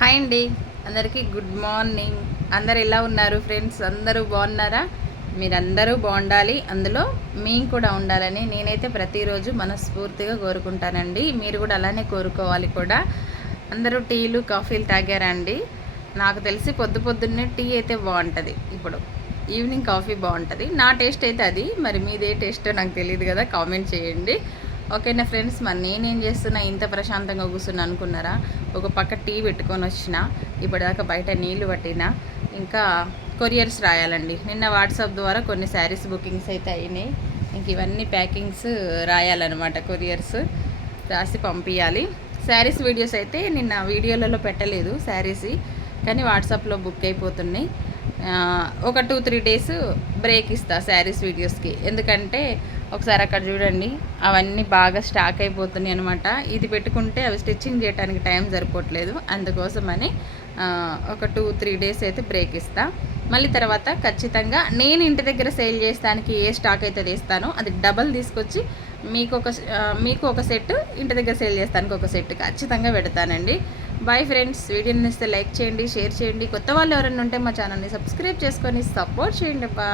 Hi అండి, అందరికీ good morning. అందరు ఎలా ఉన్నారు ఫ్రెండ్స్? అందరూ బాగున్నారా? మీరందరూ బాగుండాలి, అందులో మేము కూడా ఉండాలని నేనైతే ప్రతిరోజు మనస్ఫూర్తిగా కోరుకుంటానండి. మీరు కూడా అలానే కోరుకోవాలి కూడా. అందరూ టీలు కాఫీలు తాగారా అండి? నాకు తెలిసి పొద్దున్నే టీ అయితే బాగుంటుంది. ఇప్పుడు ఈవినింగ్ కాఫీ బాగుంటుంది. నా టేస్ట్ అయితే అది. మరి మీదే టేస్టో నాకు తెలియదు కదా, కామెంట్ చేయండి. ఓకేనా ఫ్రెండ్స్? మరి నేనేం చేస్తున్నా ఇంత ప్రశాంతంగా కూర్చున్నా అనుకున్నారా? ఒక పక్క టీ పెట్టుకొని వచ్చిన, ఇప్పటిదాకా బయట నీళ్లు పట్టిన, ఇంకా కొరియర్స్ రాయాలండి. నిన్న వాట్సాప్ ద్వారా కొన్ని శారీస్ బుకింగ్స్ అయితే అయినాయి. ఇంక ఇవన్నీ ప్యాకింగ్స్ రాయాలన్నమాట. కొరియర్స్ రాసి పంపించాలి. శారీస్ వీడియోస్ అయితే నిన్న వీడియోలలో పెట్టలేదు శారీస్, కానీ వాట్సాప్లో బుక్ అయిపోతున్నాయి. ఒక 2-3 డేస్ బ్రేక్ ఇస్తా శారీస్ వీడియోస్కి. ఎందుకంటే ఒకసారి అక్కడ చూడండి, అవన్నీ బాగా స్టాక్ అయిపోతున్నాయి అనమాట. ఇది పెట్టుకుంటే అవి స్టిచ్చింగ్ చేయడానికి టైం సరిపోవట్లేదు. అందుకోసమని ఒక 2-3 డేస్ అయితే బ్రేక్ ఇస్తా. మళ్ళీ తర్వాత ఖచ్చితంగా నేను ఇంటి దగ్గర సేల్ చేస్తానికి ఏ స్టాక్ అయితే తీస్తానో అది డబల్ తీసుకొచ్చి మీకు ఒక సెట్, ఇంటి దగ్గర సేల్ చేస్తానికి ఒక సెట్ ఖచ్చితంగా పెడతానండి. Bye friends. వీడియోని ఇస్తే లైక్ చేయండి, షేర్ చేయండి. కొత్త వాళ్ళు ఎవరైనా ఉంటే మా ఛానల్ని సబ్స్క్రైబ్ చేసుకొని సపోర్ట్ చేయండి అబ్బా.